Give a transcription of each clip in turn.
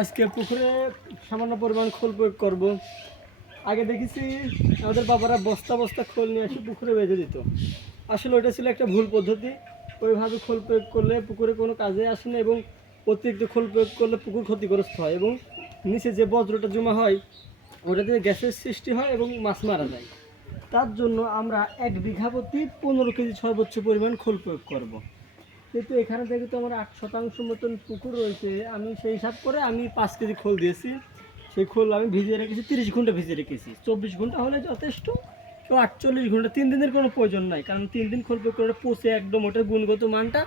আজকে পুকুরে সামান্য পরিমাণ খোল প্রয়োগ করব। আগে দেখেছি আমাদের বাবারা বস্তা বস্তা খোল নিয়ে এসে পুকুরে বেঁধে দিত। আসলে ওটা ছিল একটা ভুল পদ্ধতি। ওইভাবে খোল প্রয়োগ করলে পুকুরে কোনো কাজে আসে না এবং অতিরিক্ত খোল প্রয়োগ করলে পুকুর ক্ষতিগ্রস্ত হয় এবং নিচে যে বজ্রটা জমা হয় ওটাতে গ্যাসের সৃষ্টি হয় এবং মাছ মারা যায়। তার জন্য আমরা 1 বিঘা প্রতি 15 কেজি সর্বোচ্চ পরিমাণ খোল প্রয়োগ করব। কিন্তু এখানে থেকে তো আমার 8% মতন পুকুর রয়েছে, আমি সেই হিসাব করে আমি 5 কেজি খোল দিয়েছি। সেই খোল আমি ভিজিয়ে রেখেছি, 30 ঘন্টা ভিজিয়ে রেখেছি। 24 ঘন্টা হলে যথেষ্ট, তো 48 ঘন্টা, 3 দিনের কোনো প্রয়োজন নাই, কারণ 3 দিন খোল প্রয়োগ করে পচে একদম ওটার গুণগত মানটা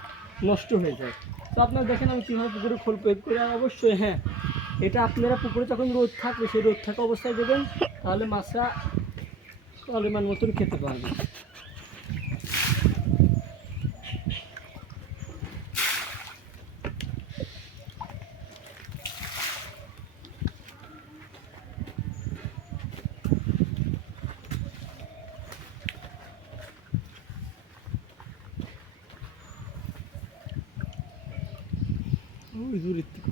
নষ্ট হয়ে যায়। তো আপনারা দেখেন আমি কীভাবে পুকুরে খোল প্রয়োগ করি। আর অবশ্যই হ্যাঁ, এটা আপনারা পুকুরে যখন রোদ থাকবে সেই রোদ থাকা অবস্থায় দেবেন, তাহলে মাছরা পরিমাণ মতন খেতে পারবে। ওই দূরের থেকে